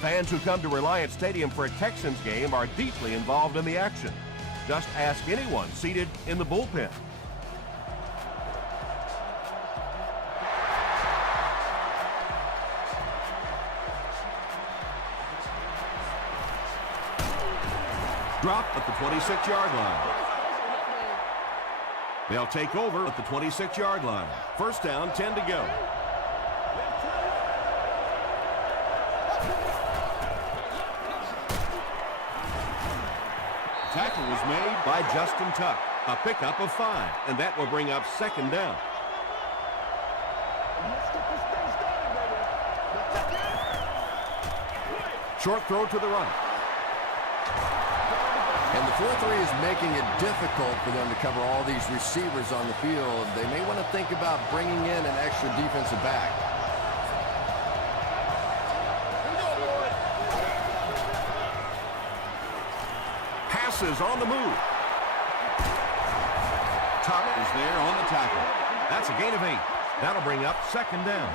Fans who come to Reliant Stadium for a Texans game are deeply involved in the action. Just ask anyone seated in the bullpen. Drop at the 26-yard line. They'll take over at the 26-yard line. First down, 10 to go. Tackle was made by Justin Tuck. A pickup of 5, and that will bring up second down. Short throw to the right. And the 4-3 is making it difficult for them to cover all these receivers on the field. They may want to think about bringing in an extra defensive back. Passes on the move. Tuck is there on the tackle. That's a gain of 8. That'll bring up second down.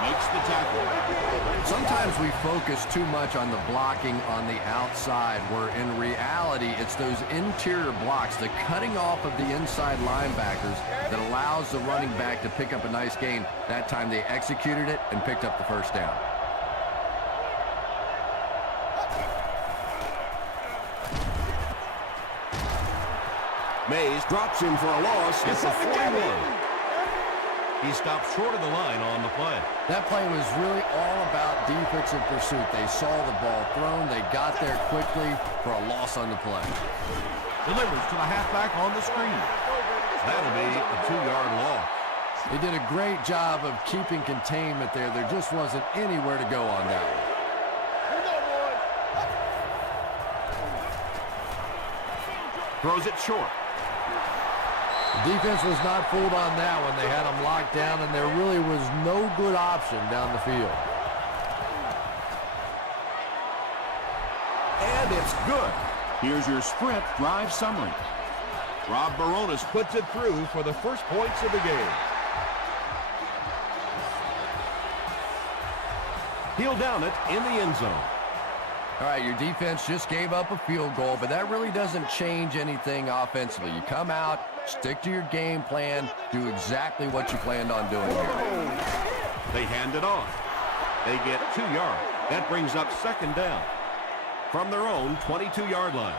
Makes the tackle. Sometimes we focus too much on the blocking on the outside, where in reality it's those interior blocks, the cutting off of the inside linebackers that allows the running back to pick up a nice gain. That time they executed it and picked up the first down. Mays drops him for a loss at the 41. He stopped short of the line on the play. That play was really all about defensive pursuit. They saw the ball thrown. They got there quickly for a loss on the play. Delivers to the halfback on the screen. That'll be a 2-yard loss. They did a great job of keeping containment there. There just wasn't anywhere to go on that one. Throws it short. The defense was not fooled on that one. They had them locked down, and there really was no good option down the field. And it's good. Here's your sprint drive summary. Rob Baronis puts it through for the first points of the game. He'll down it in the end zone. All right, your defense just gave up a field goal, but that really doesn't change anything offensively. You come out, stick to your game plan, do exactly what you planned on doing here. They hand it off. They get 2 yards. That brings up second down from their own 22-yard line.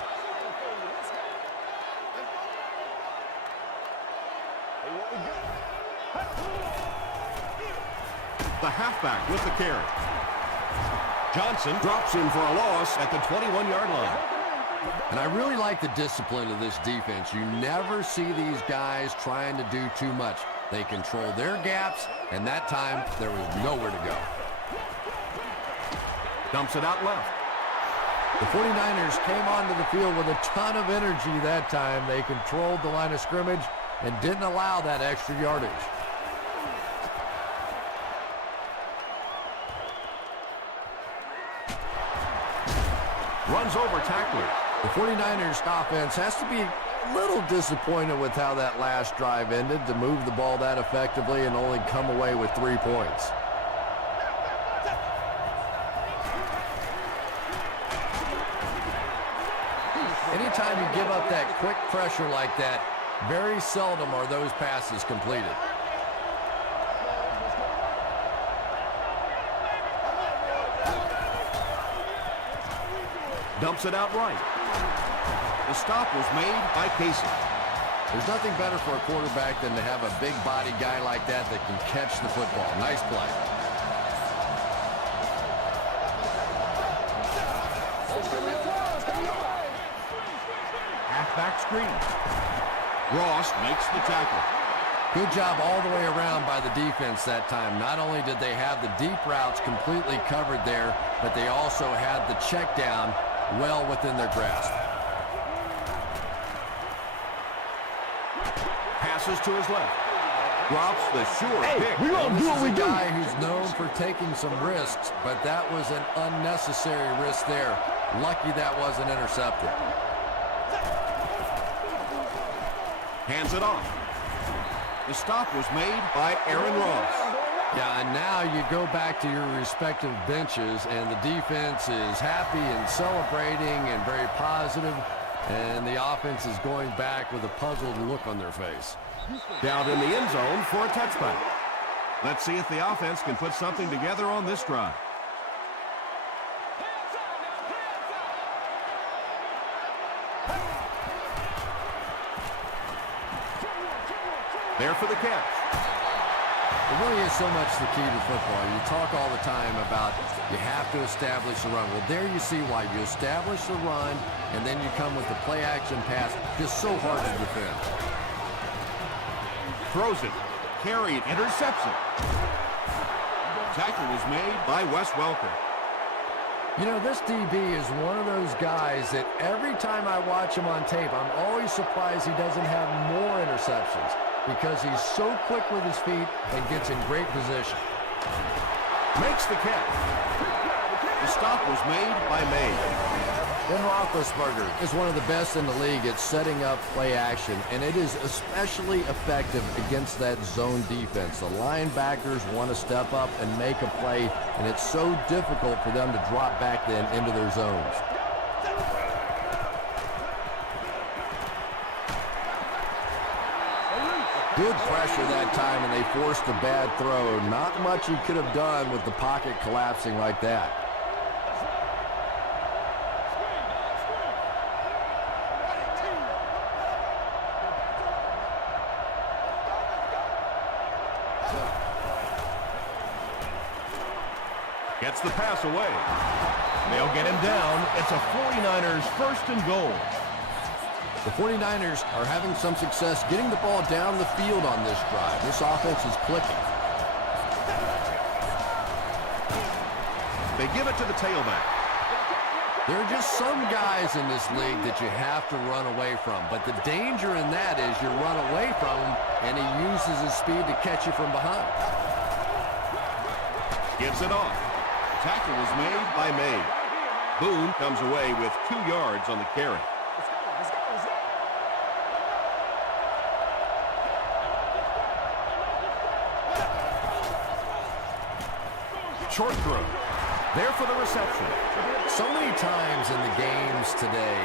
The halfback with the carry. Johnson drops him for a loss at the 21-yard line. And I really like the discipline of this defense. You never see these guys trying to do too much. They control their gaps, and that time there was nowhere to go. Dumps it out left. The 49ers came onto the field with a ton of energy that time. They controlled the line of scrimmage and didn't allow that extra yardage. Runs over tacklers. The 49ers offense has to be a little disappointed with how that last drive ended, to move the ball that effectively and only come away with 3 points. Anytime you give up that quick pressure like that, very seldom are those passes completed. Dumps it out right. The stop was made by Casey. There's nothing better for a quarterback than to have a big body guy like that that can catch the football. Nice play. Halfback screen. Ross makes the tackle. Good job all the way around by the defense that time. Not only did they have the deep routes completely covered there, but they also had the check down well within their grasp. Passes to his left. Drops the sure pick. We gonna do what we do. This is a guy who's known for taking some risks, but that was an unnecessary risk there. Lucky that wasn't intercepted. Hands it off. The stop was made by Aaron Ross. Yeah, and now you go back to your respective benches, and the defense is happy and celebrating and very positive, and the offense is going back with a puzzled look on their face. Down in the end zone for a touchback. Let's see if the offense can put something together on this drive. There for the catch. It really is so much the key to football. You talk all the time about you have to establish the run. Well, there you see why. You establish the run, and then you come with the play-action pass. Just so hard to defend. Throws it. Carried. Intercepts it. Tackle was made by Wes Welker. You know, this DB is one of those guys that every time I watch him on tape, I'm always surprised he doesn't have more interceptions because he's so quick with his feet and gets in great position. Makes the catch. The stop was made by May. Ben Roethlisberger is one of the best in the league at setting up play action, and it is especially effective against that zone defense. The linebackers want to step up and make a play, and it's so difficult for them to drop back then into their zones. Good pressure that time, and they forced a bad throw. Not much he could have done with the pocket collapsing like that. Gets the pass away. They'll get him down. It's a 49ers first and goal. The 49ers are having some success getting the ball down the field on this drive. This offense is clicking. They give it to the tailback. There are just some guys in this league that you have to run away from. But the danger in that is you run away from him, and he uses his speed to catch you from behind. Gives it off. Tackle was made by May. Boone comes away with 2 yards on the carry. Short throw. There for the reception. So many times in the games today,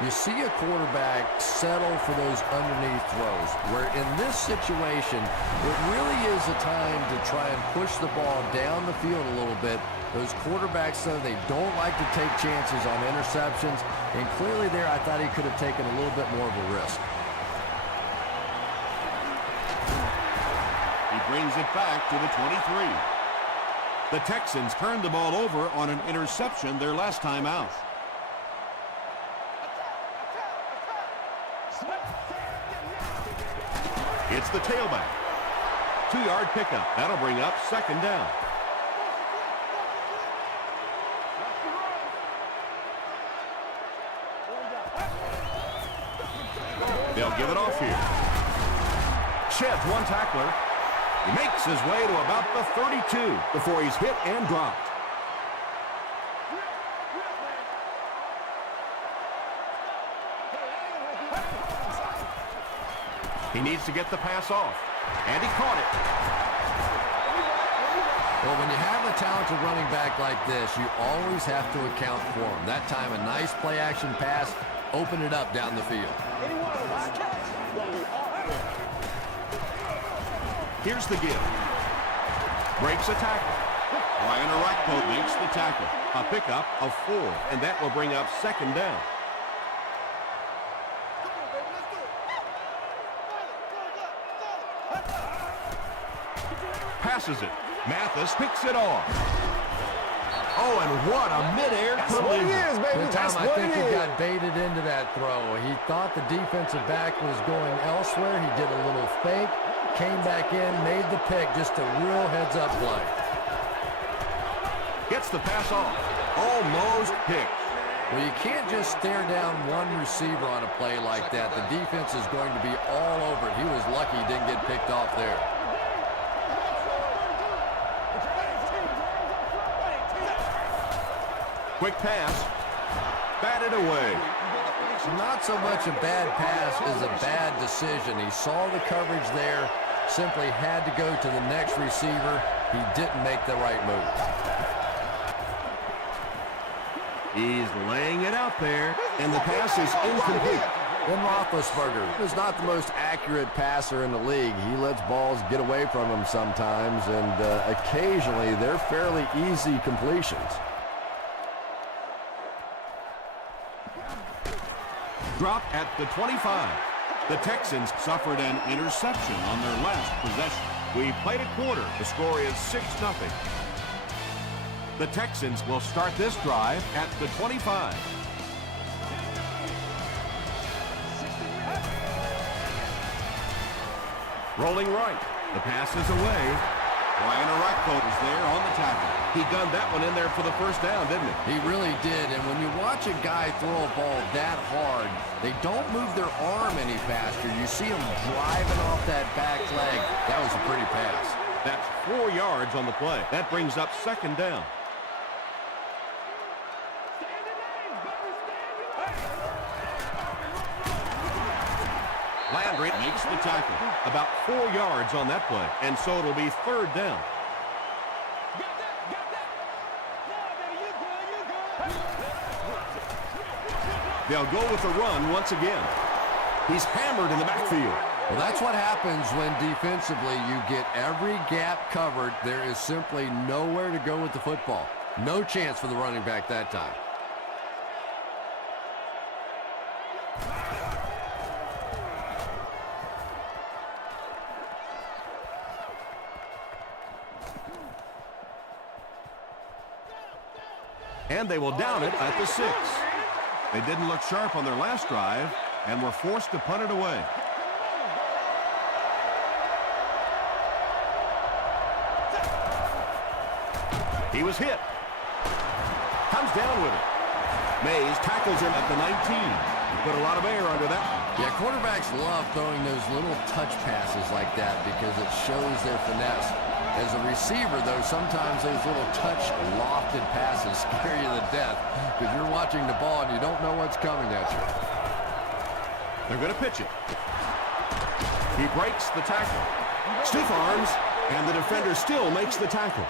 you see a quarterback settle for those underneath throws, where in this situation, it really is a time to try and push the ball down the field a little bit. Those quarterbacks, though, they don't like to take chances on interceptions, and clearly there I thought he could have taken a little bit more of a risk. He brings it back to the 23. The Texans turned the ball over on an interception their last time out. It's the tailback. 2-yard pickup. That'll bring up second down. They'll give it off here. Sheds one tackler. He makes his way to about the 32 before he's hit and dropped. He needs to get the pass off, and he caught it. Well, when you have a talented running back like this, you always have to account for him. That time, a nice play-action pass, open it up down the field. Here's the give. Breaks a tackle. Ryan Arakpo makes the tackle. A pickup of 4, and that will bring up second down. Passes it. Mathis picks it off. Oh, and what a midair collision. Good time, I think he got baited into that throw. He thought the defensive back was going elsewhere. He did a little fake, came back in, made the pick. Just a real heads-up play. Gets the pass off. Almost picked. Well, you can't just stare down one receiver on a play like that. The defense is going to be all over it. He was lucky he didn't get picked off there. Quick pass. Batted away. Not so much a bad pass as a bad decision. He saw the coverage there, simply had to go to the next receiver. He didn't make the right move. He's laying it out there, and the pass is incomplete. Ben Roethlisberger is not the most accurate passer in the league. He lets balls get away from him sometimes, and occasionally they're fairly easy completions. Dropped at the 25. The Texans suffered an interception on their last possession. We played a quarter. The score is 6-0. The Texans will start this drive at the 25. Rolling right. The pass is away. Ryan Arakpo is there on the tackle. He gunned that one in there for the first down, didn't he? He really did, and when you watch a guy throw a ball that hard, they don't move their arm any faster. You see him driving off that back leg. That was a pretty pass. That's 4 yards on the play. That brings up second down. Landry makes the tackle. About 4 yards on that play, and so it'll be third down. They'll go with the run once again. He's hammered in the backfield. Well, that's what happens when defensively you get every gap covered. There is simply nowhere to go with the football. No chance for the running back that time. And they will down it at the 6. They didn't look sharp on their last drive and were forced to punt it away. He was hit. Comes down with it. Mays tackles him at the 19. He put a lot of air under that one. Yeah, quarterbacks love throwing those little touch passes like that because it shows their finesse. As a receiver, though, sometimes those little touch lofted passes scare you to death because you're watching the ball and you don't know what's coming at you. They're going to pitch it. He breaks the tackle. Stiff arms, and the defender still makes the tackle.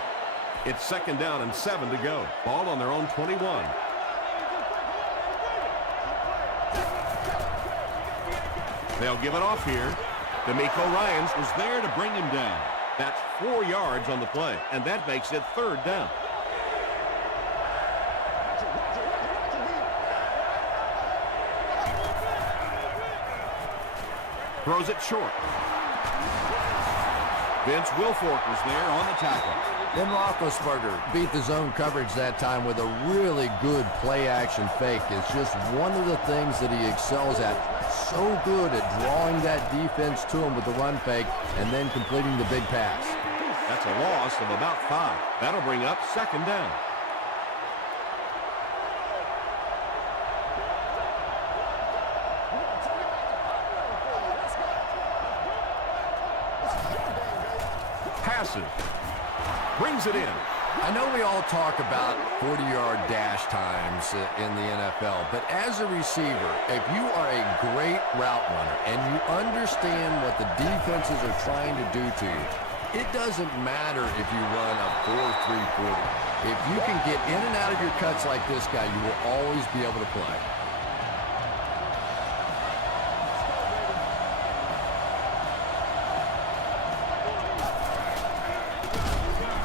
It's second down and 7 to go. Ball on their own 21. They'll give it off here. D'Amico Ryans was there to bring him down. That's 4 yards on the play, and that makes it third down. Throws it short. Vince Wilfork was there on the tackle. Ben Roethlisberger beat the zone coverage that time with a really good play-action fake. It's just one of the things that he excels at. So good at drawing that defense to him with the run fake and then completing the big pass. That's a loss of about 5. That'll bring up second down. Passes. Brings it in. I know we all talk about 40-yard dash times in the NFL, but as a receiver, if you are a great route runner and you understand what the defenses are trying to do to you, it doesn't matter if you run a 4.340. If you can get in and out of your cuts like this guy, you will always be able to play.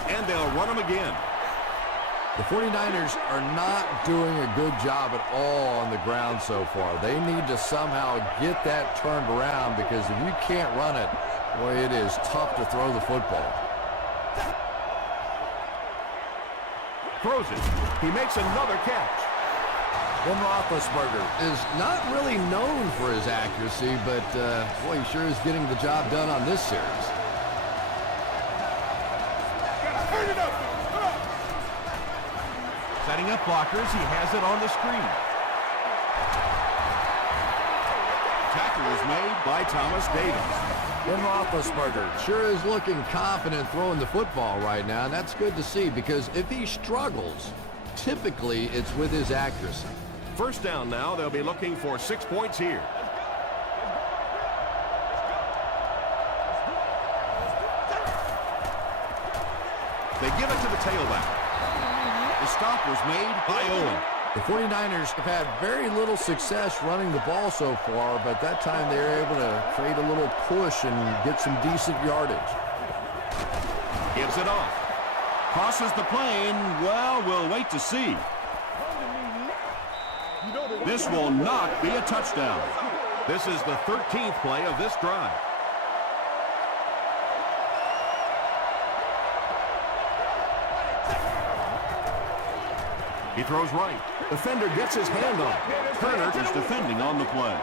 And they'll run them again. The 49ers are not doing a good job at all on the ground so far. They need to somehow get that turned around because if you can't run it, boy, it is tough to throw the football. Throws it. He makes another catch. Ben Roethlisberger is not really known for his accuracy, but boy, he sure is getting the job done on this series. Setting up blockers. He has it on the screen. Tackle is made by Thomas Davis. Ben Roethlisberger sure is looking confident throwing the football right now, and that's good to see because if he struggles, typically it's with his accuracy. First down now. They'll be looking for 6 points here. They give it to the tailback. The stop was made by Owen. The 49ers have had very little success running the ball so far, but that time they were able to create a little push and get some decent yardage. Gives it off. Crosses the plane. Well, we'll wait to see. This will not be a touchdown. This is the 13th play of this drive. He throws right. Defender gets his hand on it. Turner is defending on the play.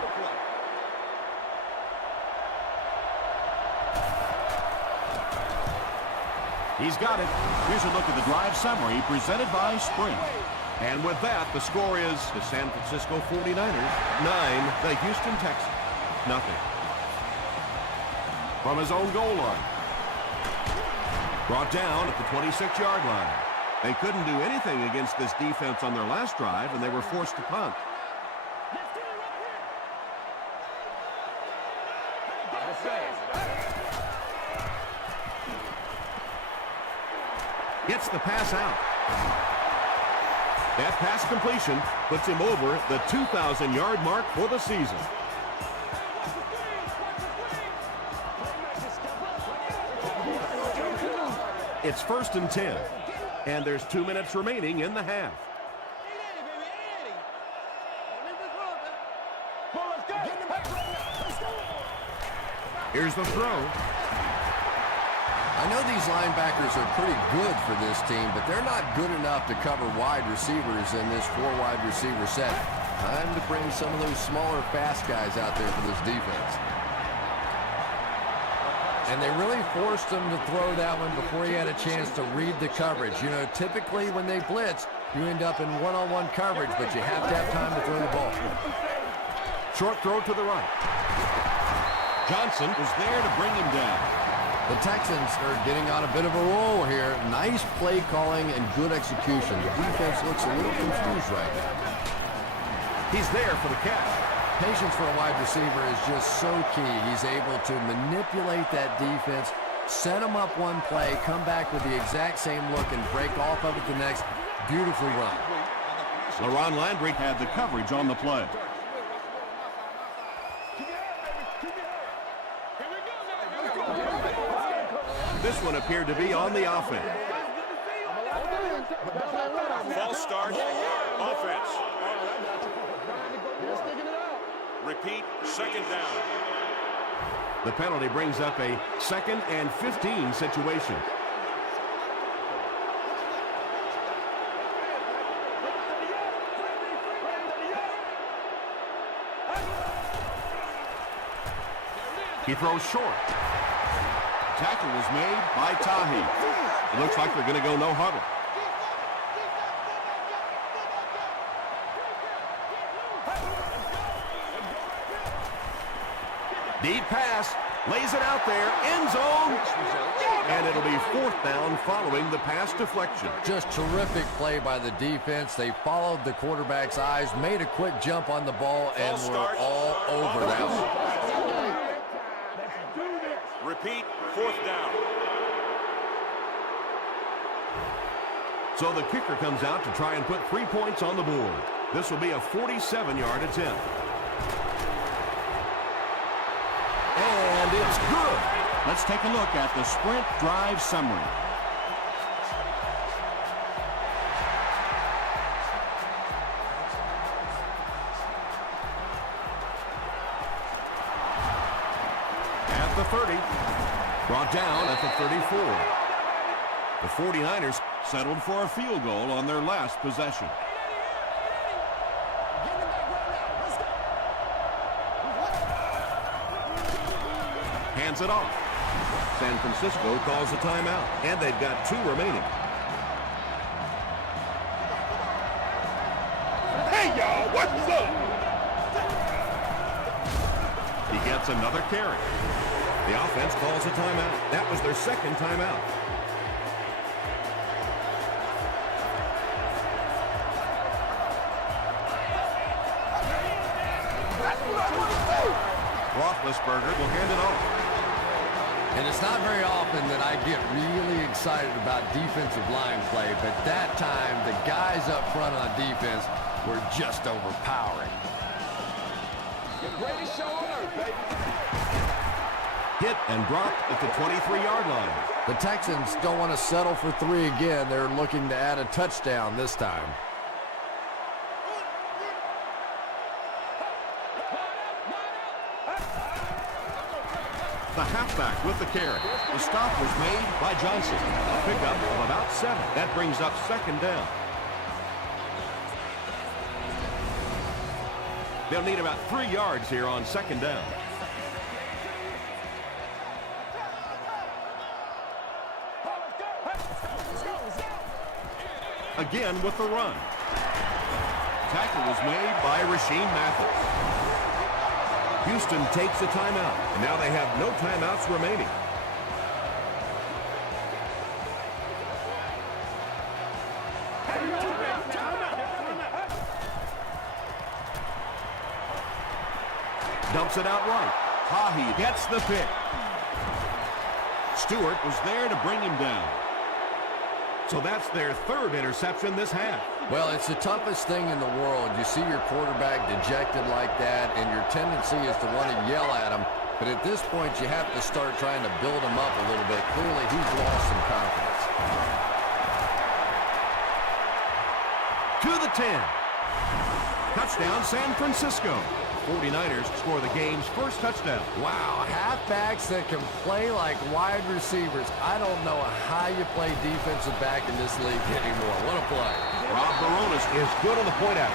He's got it. Here's a look at the drive summary presented by Sprint. And with that, the score is the San Francisco 49ers 9, the Houston Texans 0. From his own goal line. Brought down at the 26-yard line. They couldn't do anything against this defense on their last drive, and they were forced to punt. Gets the pass out. That pass completion puts him over the 2,000-yard mark for the season. It's 1st and 10, and there's 2 minutes remaining in the half. Here's the throw. I know these linebackers are pretty good for this team, but they're not good enough to cover wide receivers in this 4-wide receiver set. Time to bring some of those smaller, fast guys out there for this defense. And they really forced him to throw that one before he had a chance to read the coverage. You know, typically when they blitz, you end up in one-on-one coverage, but you have to have time to throw the ball. Short throw to the right. Johnson was there to bring him down. The Texans are getting on a bit of a roll here. Nice play calling and good execution. The defense looks a little confused right now. He's there for the catch. Patience for a wide receiver is just so key. He's able to manipulate that defense, set them up one play, come back with the exact same look, and break off of it the next. Beautifully run. LaRon Landry had the coverage on the play. This one appeared to be on the offense. False start. Offense. Repeat, 2nd down. The penalty brings up a 2nd and 15 situation. He throws short. Tackle was made by Tahi. It looks like they're going to go no huddle. Deep pass, lays it out there, end zone, and it'll be 4th down following the pass deflection. Just terrific play by the defense. They followed the quarterback's eyes, made a quick jump on the ball, and were all over that one. Repeat, 4th down. So the kicker comes out to try and put 3 points on the board. This will be a 47-yard attempt. And it's good. Let's take a look at the Sprint drive summary. At the 30, brought down at the 34. The 49ers settled for a field goal on their last possession. Hands it off. San Francisco calls a timeout, and they've got 2 remaining. He gets another carry. The offense calls a timeout. That was their second timeout. Roethlisberger will hand it off. And it's not very often that I get really excited about defensive line play, but that time the guys up front on defense were just overpowering. Get ready to show on earth, baby. Hit and dropped at the 23-yard line. The Texans don't want to settle for 3 again. They're looking to add a touchdown this time. The halfback with the carry. The stop was made by Johnson. A pickup of about 7. That brings up second down. They'll need about 3 yards here on second down. Again with the run. Tackle was made by Rasheem Mathis. Houston takes a timeout. Now they have no timeouts remaining. Dumps it out right. Tahi gets the pick. Stewart was there to bring him down. So that's their 3rd interception this half. Well, it's the toughest thing in the world. You see your quarterback dejected like that, and your tendency is to want to yell at him. But at this point, you have to start trying to build him up a little bit. Clearly, he's lost some confidence. To the 10. Touchdown, San Francisco. 49ers score the game's first touchdown. Wow, halfbacks that can play like wide receivers. I don't know how you play defensive back in this league anymore. What a play. Rob Baronis is good on the point out.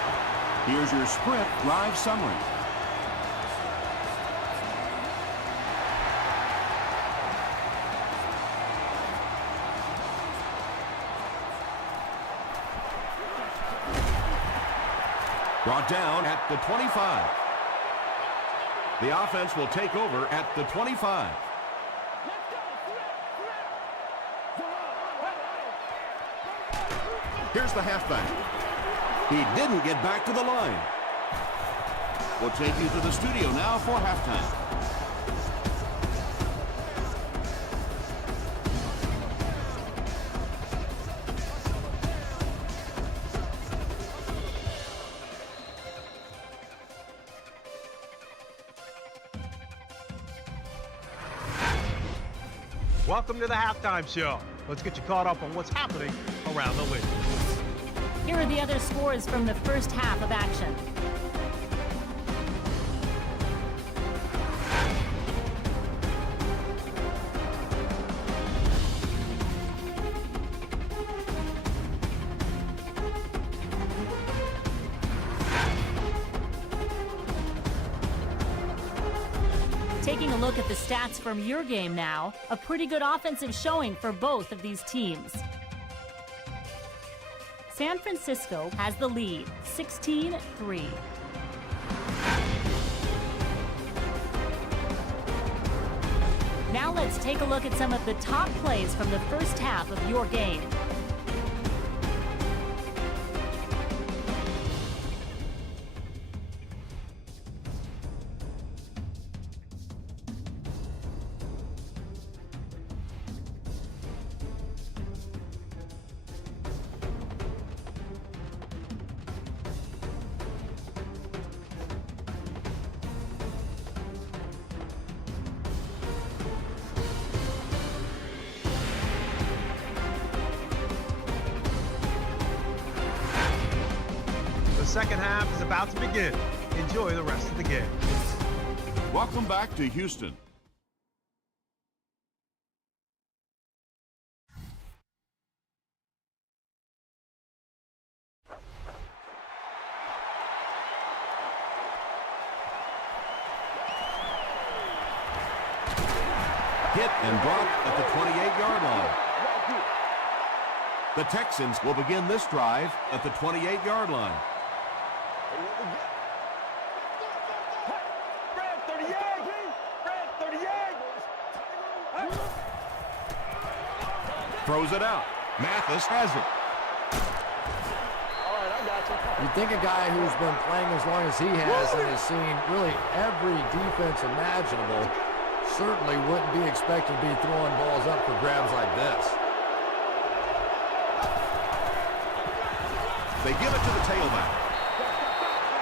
Here's your sprint drive summary. Brought down at the 25. The offense will take over at the 25. Here's the halfback. He didn't get back to the line. We'll take you to the studio now for halftime. Welcome to the halftime show. Let's get you caught up on what's happening around the league. Here are the other scores from the first half of action. Taking a look at the stats from your game now, a pretty good offensive showing for both of these teams. San Francisco has the lead, 16-3. Now let's take a look at some of the top plays from the first half of your game. The second half is about to begin. Enjoy the rest of the game. Welcome back to Houston. Hit and dropped at the 28-yard line. The Texans will begin this drive at the 28-yard line. Throws it out. Mathis has it. All right, I got you. You'd think a guy who's been playing as long as he has and has seen really every defense imaginable certainly wouldn't be expected to be throwing balls up for grabs like this. They give it to the tailback.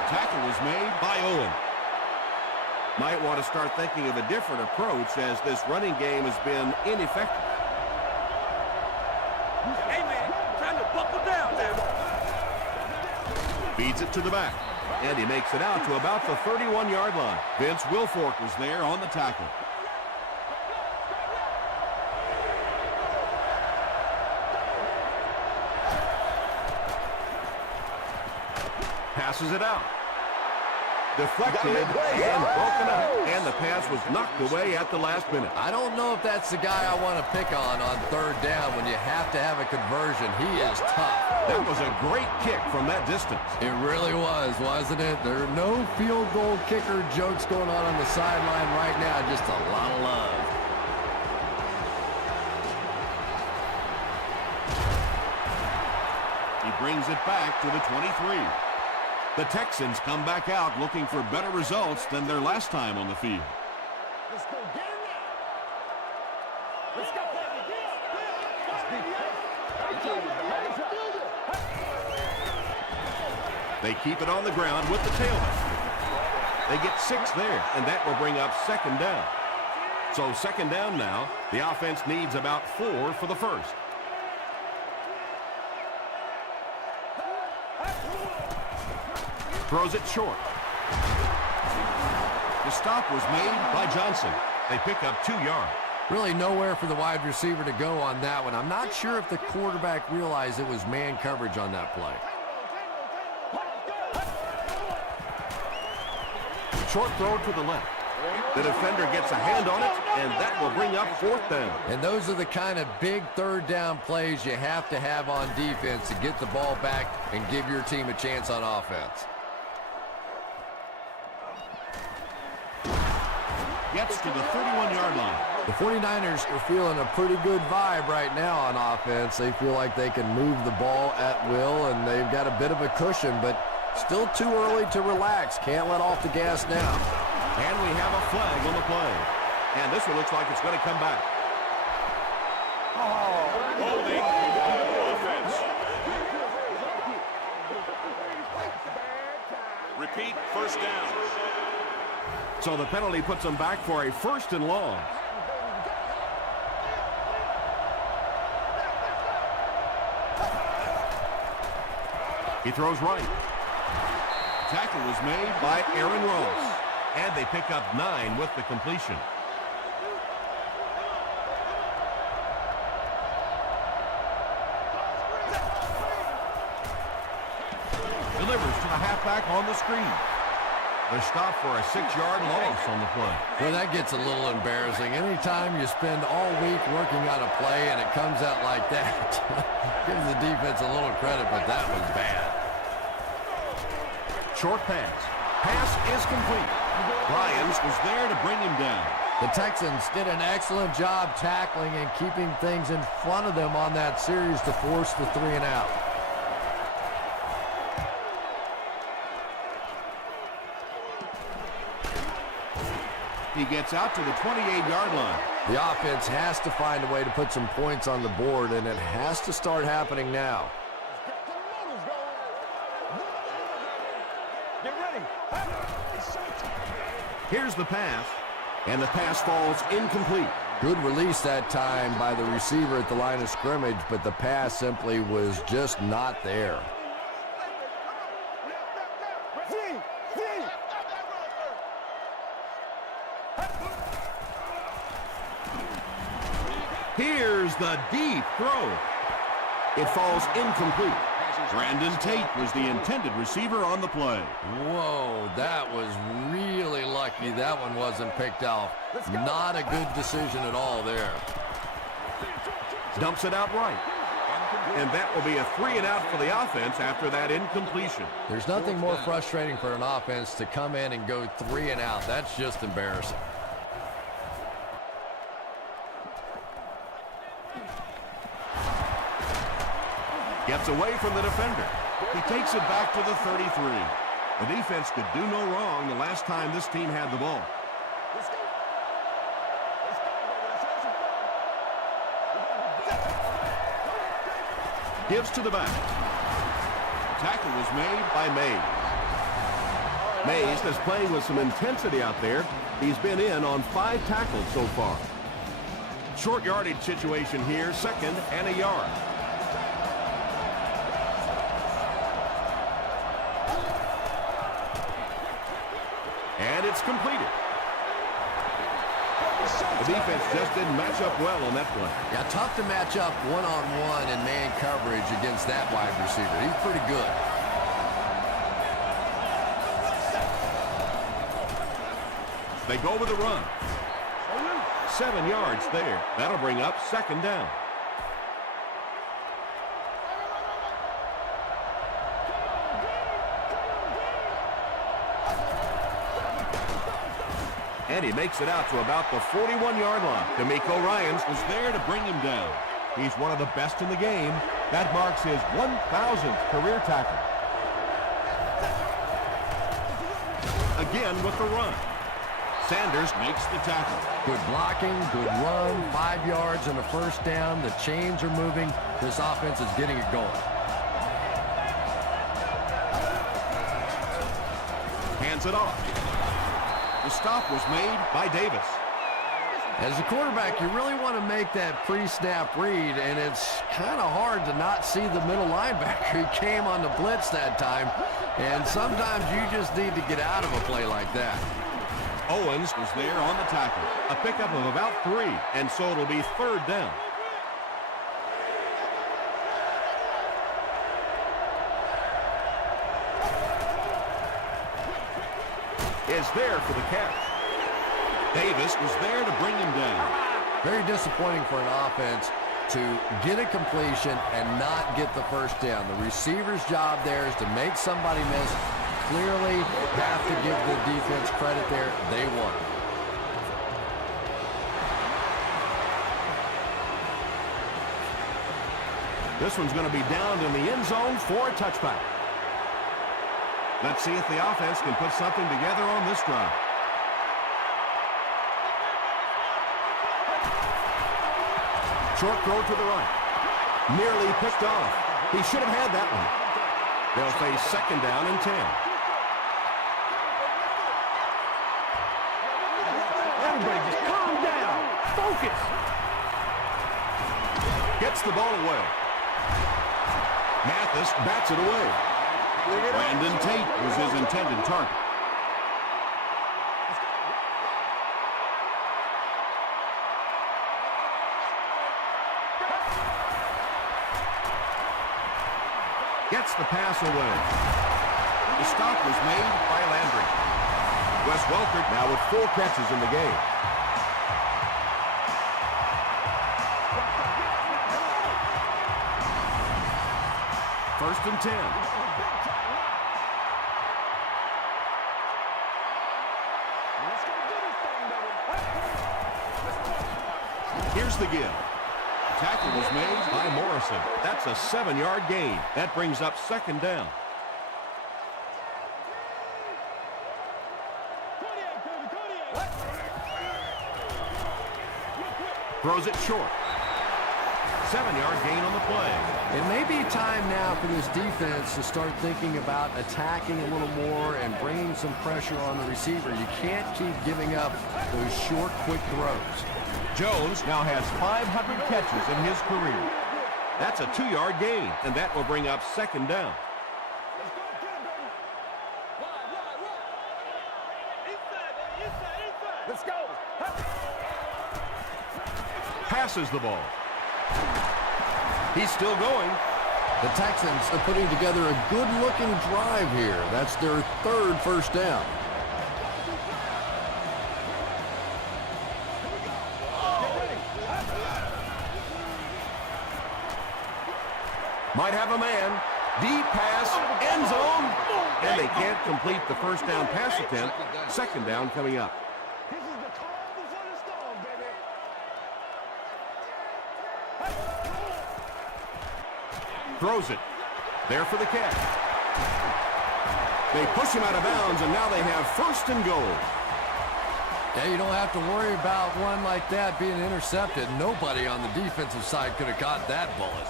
Tackle was made by Owen. Might want to start thinking of a different approach as this running game has been ineffective. Hey, man, time to buckle down there. Feeds it to the back. And he makes it out to about the 31-yard line. Vince Wilfork was there on the tackle. Passes it out. Deflected and broken up. And the pass was knocked away at the last minute. I don't know if that's the guy I want to pick on third down when you have to have a conversion. He is tough. That was a great kick from that distance. It really was, wasn't it? There are no field goal kicker jokes going on the sideline right now. Just a lot of love. He brings it back to the 23. The Texans come back out looking for better results than their last time on the field. Let's go get him now. Let's go. They keep it on the ground with the tailback. They get 6 there, and that will bring up second down. So second down now. The offense needs about 4 for the first. Throws it short. The stop was made by Johnson. They pick up 2 yards. Really nowhere for the wide receiver to go on that one. I'm not sure if the quarterback realized it was man coverage on that play. Short throw to the left. The defender gets a hand on it, and that will bring up 4th down. And those are the kind of big third down plays you have to have on defense to get the ball back and give your team a chance on offense. Gets to the 31-yard line. The 49ers are feeling a pretty good vibe right now on offense. They feel like they can move the ball at will, and they've got a bit of a cushion, but still too early to relax. Can't let off the gas now. And we have a flag on the play. And this one looks like it's going to come back. Holding offense. Repeat, first down. So the penalty puts them back for a 1st and long. He throws right. Tackle was made by Aaron Ross. And they pick up 9 with the completion. Delivers to the halfback on the screen. They're stopped for a 6-yard loss on the play. Well, that gets a little embarrassing. Anytime you spend all week working on a play and it comes out like that, gives the defense a little credit, but that was bad. Short pass. Pass is complete. Ryans was there to bring him down. The Texans did an excellent job tackling and keeping things in front of them on that series to force the 3 and out. He gets out to the 28-yard line. The offense has to find a way to put some points on the board, and it has to start happening now. Get ready. Here's the pass, and the pass falls incomplete. Good release that time by the receiver at the line of scrimmage, but the pass simply was just not there. Here's the deep throw. It falls incomplete. Brandon Tate was the intended receiver on the play. Whoa, that was really lucky that one wasn't picked off. Not a good decision at all there. Dumps it out right. And that will be a 3 and out for the offense after that incompletion. There's nothing more frustrating for an offense to come in and go 3 and out. That's just embarrassing. Gets away from the defender. He takes it back to the 33. The defense could do no wrong the last time this team had the ball. Let's go. Gives to the back. Tackle was made by Mays. Mays is playing with some intensity out there. He's been in on 5 tackles so far. Short yardage situation here, 2nd and a yard. And it's completed. The defense just didn't match up well on that play. Yeah, tough to match up one-on-one in man coverage against that wide receiver. He's pretty good. They go with a run. 7 yards there. That'll bring up 2nd down. And he makes it out to about the 41-yard line. D'Amico Ryans was there to bring him down. He's one of the best in the game. That marks his 1,000th career tackle. Again with the run. Sanders makes the tackle. Good blocking, good run, 5 yards and a 1st down. The chains are moving. This offense is getting it going. Hands it off. The stop was made by Davis. As a quarterback, you really want to make that pre-snap read, and it's kind of hard to not see the middle linebacker. He came on the blitz that time, and sometimes you just need to get out of a play like that. Owens was there on the tackle. A pickup of about 3, and so it'll be 3rd down. Is there for the catch. Davis was there to bring him down. Very disappointing for an offense to get a completion and not get the 1st down. The receiver's job there is to make somebody miss. Clearly have to give the defense credit there. They won. This one's going to be down in the end zone for a touchback. Let's see if the offense can put something together on this drive. Short throw to the right. Nearly picked off. He should have had that one. They'll face 2nd down and 10. Everybody just calm down. Focus. Gets the ball away. Mathis bats it away. Brandon Tate was his intended target. Gets the pass away. The stop was made by Landry. Wes Welker now with 4 catches in the game. First and 10. Here's the give. Tackle was made by Morrison. That's a 7-yard gain. That brings up 2nd down. Throws it short. 7-yard gain on the play. It may be time now for this defense to start thinking about attacking a little more and bringing some pressure on the receiver. You can't keep giving up those short, quick throws. Jones now has 500 catches in his career. That's a 2-yard gain, and that will bring up 2nd down. Let's go. Passes the ball. He's still going. The Texans are putting together a good-looking drive here. That's their 3rd 1st down. Might have a man. Deep pass, end zone. And they can't complete the 1st down pass attempt. 2nd down coming up. This is the calm before the storm, baby. Throws it. There for the catch. They push him out of bounds, and now they have 1st and goal. Yeah, you don't have to worry about one like that being intercepted. Nobody on the defensive side could have caught that bullet.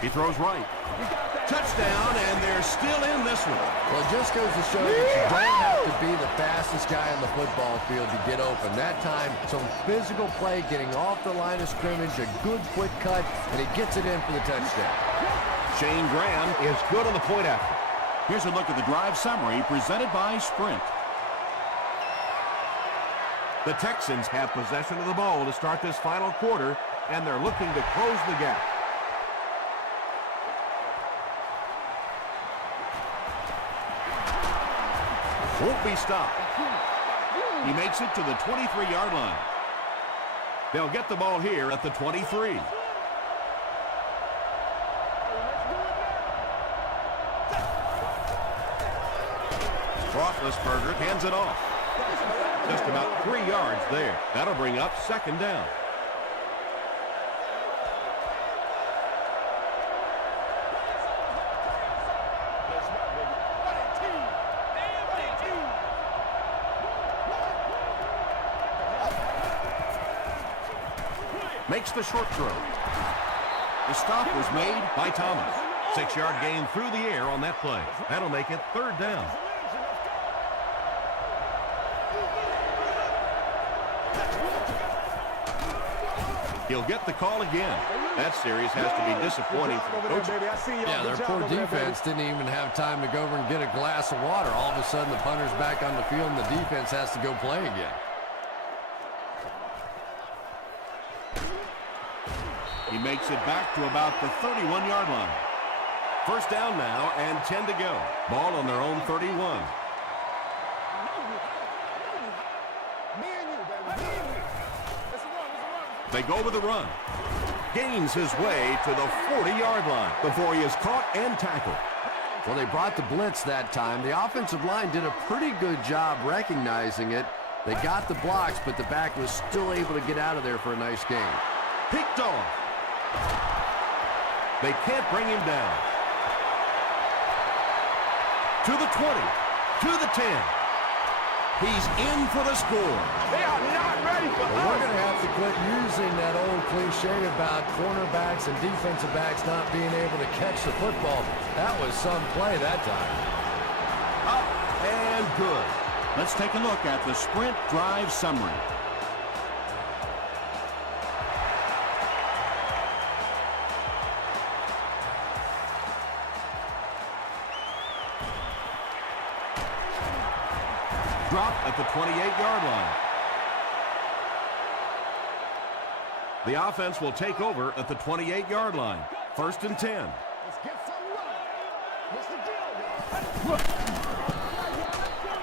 He throws right. Touchdown, and they're still in this one. Well, it just goes to show that you don't have to be the fastest guy on the football field to get open. That time, some physical play, getting off the line of scrimmage, a good quick cut, and he gets it in for the touchdown. Shane Graham is good on the point after. Here's a look at the drive summary presented by Sprint. The Texans have possession of the ball to start this final quarter, and they're looking to close the gap. Won't be stopped. He makes it to the 23-yard line. They'll get the ball here at the 23. Roethlisberger hands it off. Just about 3 yards there. That'll bring up 2nd down. Makes the short throw. The stop was made by Thomas. 6-yard gain through the air on that play. That'll make it 3rd down. He'll get the call again. That series has to be disappointing for the coach. Yeah, their poor defense didn't even have time to go over and get a glass of water. All of a sudden, the punter's back on the field, and the defense has to go play again. He makes it back to about the 31-yard line. 1st down now and 10 to go. Ball on their own 31. They go with a run. Gains his way to the 40-yard line before he is caught and tackled. Well, they brought the blitz that time. The offensive line did a pretty good job recognizing it. They got the blocks, but the back was still able to get out of there for a nice gain. Picked off. They can't bring him down. To the 20. To the 10. He's in for the score. They are not ready for Well, we're going to have to quit using that old cliche about cornerbacks and defensive backs not being able to catch the football. That was some play that time. Up and good. Let's take a look at the Sprint drive summary. Drop at the 28-yard line. The offense will take over at the 28-yard line. 1st and 10.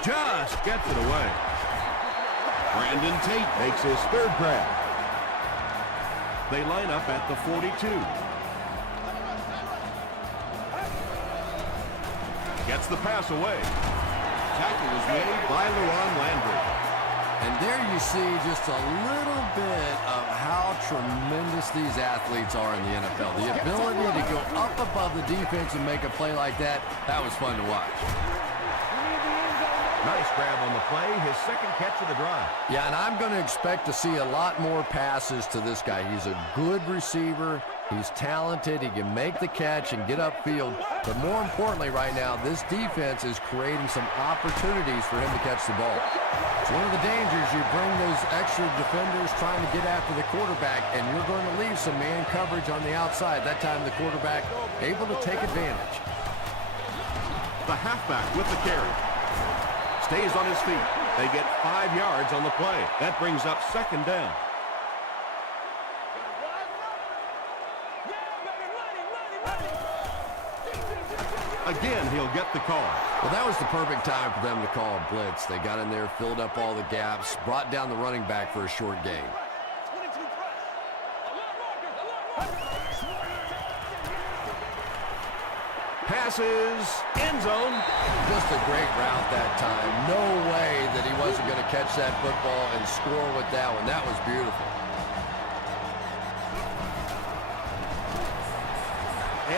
Just gets it away. Brandon Tate makes his 3rd grab. They line up at the 42. Gets the pass away. Tackle was made by LeRon Landry. And there you see just a little bit of how tremendous these athletes are in the NFL. The ability to go up above the defense and make a play like that, that was fun to watch. Nice grab on the play, his 2nd catch of the drive. Yeah, and I'm going to expect to see a lot more passes to this guy. He's a good receiver. He's talented. He can make the catch and get upfield. But more importantly right now, this defense is creating some opportunities for him to catch the ball. It's one of the dangers. You bring those extra defenders trying to get after the quarterback, and you're going to leave some man coverage on the outside. That time the quarterback able to take advantage. The halfback with the carry. Stays on his feet. They get 5 yards on the play. That brings up 2nd down. Again, he'll get the call. Well, that was the perfect time for them to call a blitz. They got in there, filled up all the gaps, brought down the running back for a short gain. Passes, end zone. Just a great route that time. No way that he wasn't going to catch that football and score with that one. That was beautiful.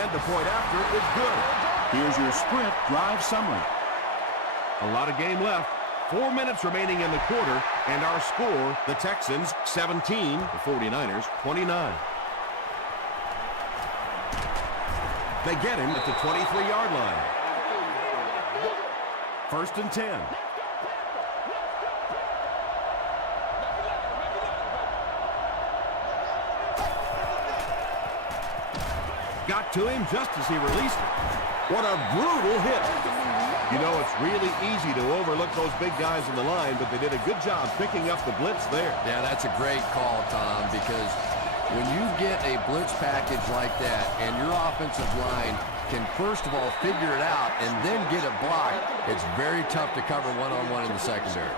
And the point after is good. Here's your sprint drive summary. A lot of game left. 4 minutes remaining in the quarter, and our score, the Texans 17, the 49ers 29. They get him at the 23-yard line. 1st and 10. Got to him just as he released it. What a brutal hit. You know, it's really easy to overlook those big guys in the line, but they did a good job picking up the blitz there. Yeah, that's a great call, Tom, because when you get a blitz package like that and your offensive line can first of all figure it out and then get it blocked, it's very tough to cover one-on-one in the secondary.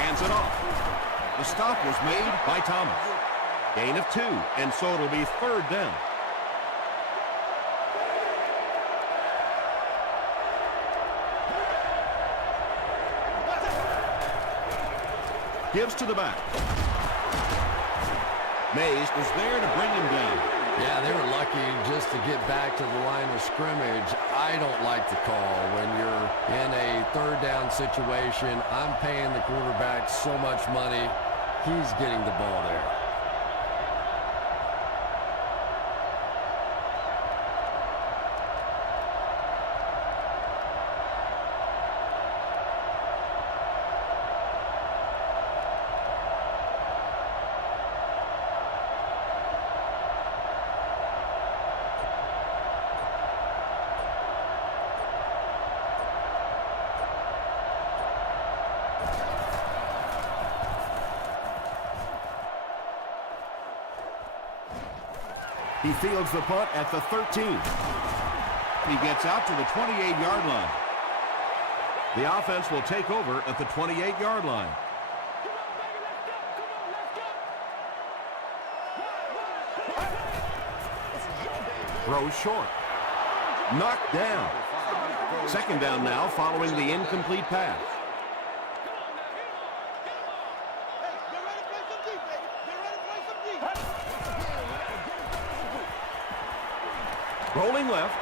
Hands it off. The stop was made by Thomas. Gain of 2, and so it'll be 3rd down. Gives to the back. Mays was there to bring him down. Yeah, they were lucky just to get back to the line of scrimmage. I don't like the call when you're in a 3rd down situation. I'm paying the quarterback so much money. He's getting the ball there. He fields the punt at the 13. He gets out to the 28-yard line. The offense will take over at the 28-yard line. Throws short. Knocked down. 2nd down now following the incomplete pass. Rolling left.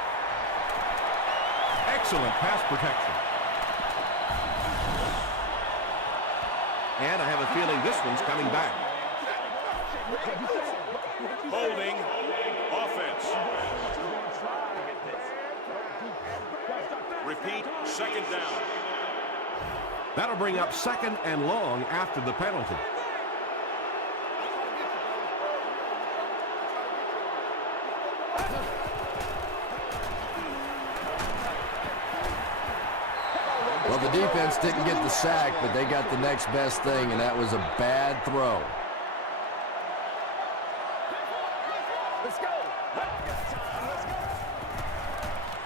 Excellent pass protection. And I have a feeling this one's coming back. Holding. Offense. Repeat. 2nd down. That'll bring up 2nd and long after the penalty. Well, the defense didn't get the sack, but they got the next best thing, and that was a bad throw. Let's go.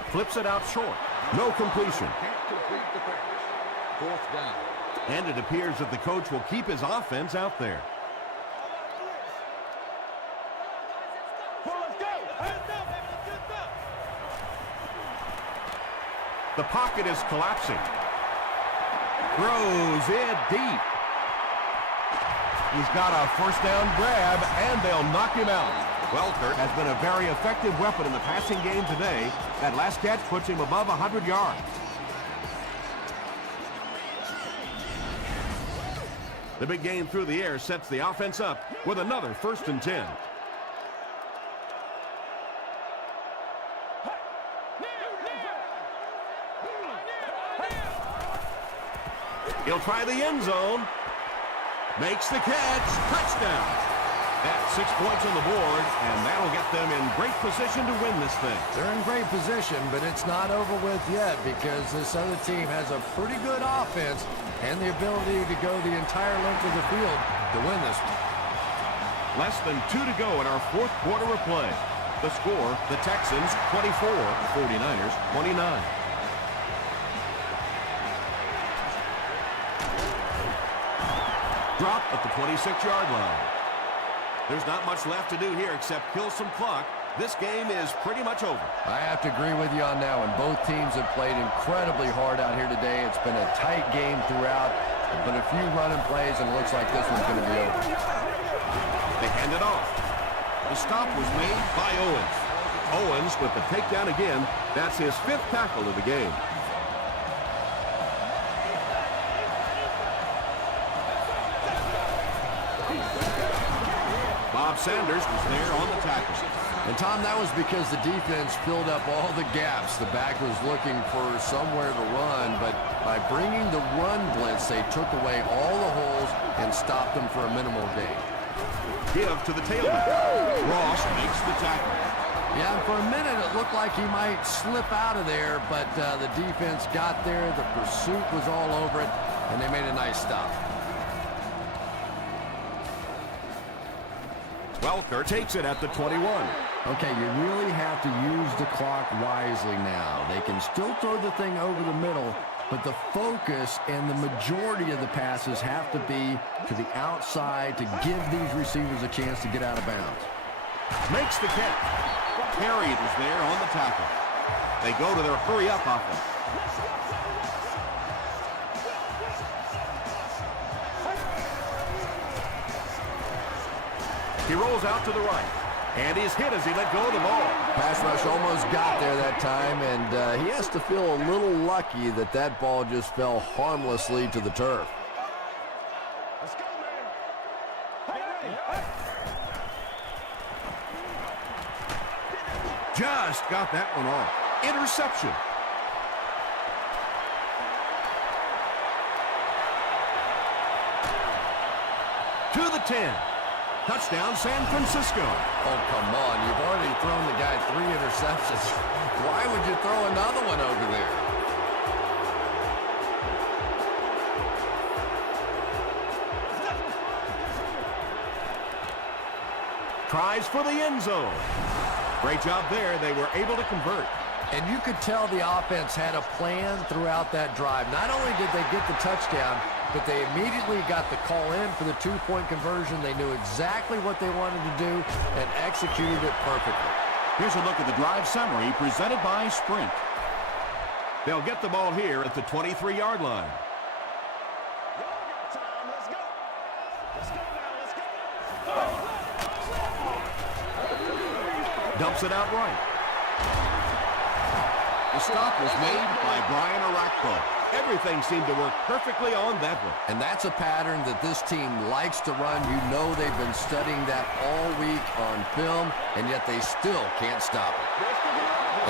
Flips it out short. No completion. Can't complete the pass. 4th down. And it appears that the coach will keep his offense out there. The pocket is collapsing. Throws it deep. He's got a 1st down grab, and they'll knock him out. Welker has been a very effective weapon in the passing game today. That last catch puts him above 100 yards. The big gain through the air sets the offense up with another 1st and 10. He'll try the end zone. Makes the catch. Touchdown. That's 6 points on the board, and that'll get them in great position to win this thing. They're in great position, but it's not over with yet because this other team has a pretty good offense and the ability to go the entire length of the field to win this one. Less than 2 to go in our 4th quarter of play. The score, the Texans 24, the 49ers 29. Drop at the 26-yard line. There's not much left to do here except kill some clock. This game is pretty much over. I have to agree with you on that one. Both teams have played incredibly hard out here today. It's been a tight game throughout. but a few running plays, and it looks like this one's going to be over. They hand it off. The stop was made by Owens. Owens with the takedown again. That's his 5th tackle of the game. Bob Sanders was there on the tackle. And, Tom, that was because the defense filled up all the gaps. The back was looking for somewhere to run, but by bringing the run blitz, they took away all the holes and stopped them for a minimal gain. Give to the tailback. Ross makes the tackle. Yeah, and for a minute it looked like he might slip out of there, but the defense got there. The pursuit was all over it, and they made a nice stop. Welker takes it at the 21. Okay, you really have to use the clock wisely now. They can still throw the thing over the middle, but the focus and the majority of the passes have to be to the outside to give these receivers a chance to get out of bounds. Makes the catch. Perry was there on the tackle. They go to their hurry-up offense. He rolls out to the right, and he's hit as he let go of the ball. Pass rush almost got there that time, and he has to feel a little lucky that that ball just fell harmlessly to the turf. Let's go, man. Hey, Just got that one off. Interception. To the 10. Touchdown, San Francisco. Oh, come on. You've already thrown the guy 3 interceptions. Why would you throw another one over there? Tries for the end zone. Great job there. They were able to convert. And you could tell the offense had a plan throughout that drive. Not only did they get the touchdown, but they immediately got the call in for the 2-point conversion. They knew exactly what they wanted to do and executed it perfectly. Here's a look at the drive summary presented by Sprint. They'll get the ball here at the 23-yard line. let's go. Let's go now, let's go. Dumps it out right. The stop was made by Brian Arakpo. Everything seemed to work perfectly on that one. And that's a pattern that this team likes to run. You know they've been studying that all week on film, and yet they still can't stop it.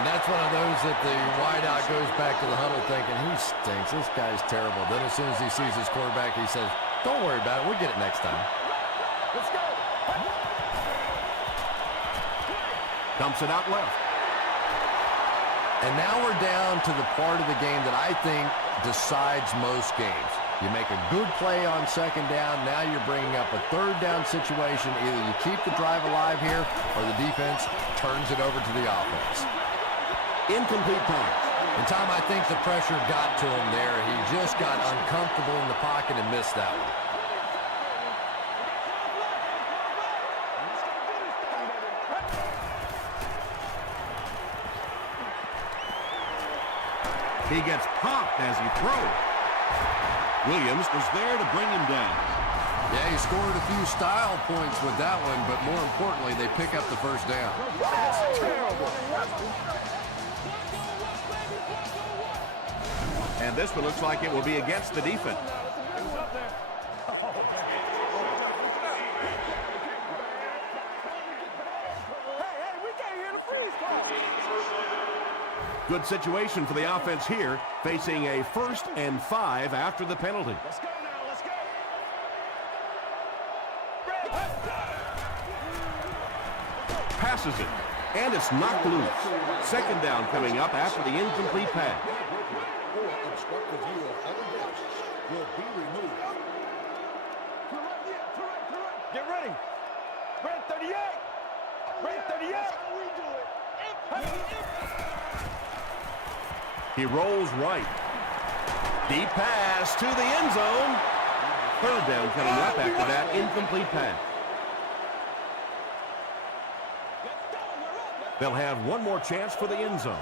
And that's one of those that the wideout goes back to the huddle thinking, he stinks, this guy's terrible. Then as soon as he sees his quarterback, he says, don't worry about it, we'll get it next time. Let's go. Dumps it out left. And now we're down to the part of the game that I think decides most games. You make a good play on second down, now you're bringing up a third down situation. Either you keep the drive alive here, or the defense turns it over to the offense. Incomplete pass. And, Tom, I think the pressure got to him there. He just got uncomfortable in the pocket and missed that one. He gets popped as he throws. Williams was there to bring him down. Yeah, he scored a few style points with that one, but more importantly, they pick up the first down. That's terrible. And this one looks like it will be against the defense. Hey, we can't hear the freeze call. Good situation for the offense here, facing a 1st and 5 after the penalty. Let's go now, let's go. Passes it, and it's knocked loose. Second down coming up after the incomplete pass. Or obstructive view of other guests will be removed. Get ready. Red 38. Red 38. He rolls right. Deep pass to the end zone. Third down coming up after that incomplete pass. They'll have one more chance for the end zone.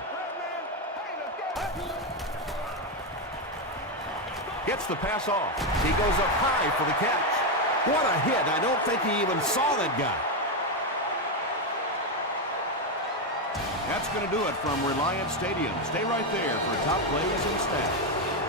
Gets the pass off. He goes up high for the catch. What a hit. I don't think he even saw that guy. That's going to do it from Reliant Stadium. Stay right there for top plays and stats.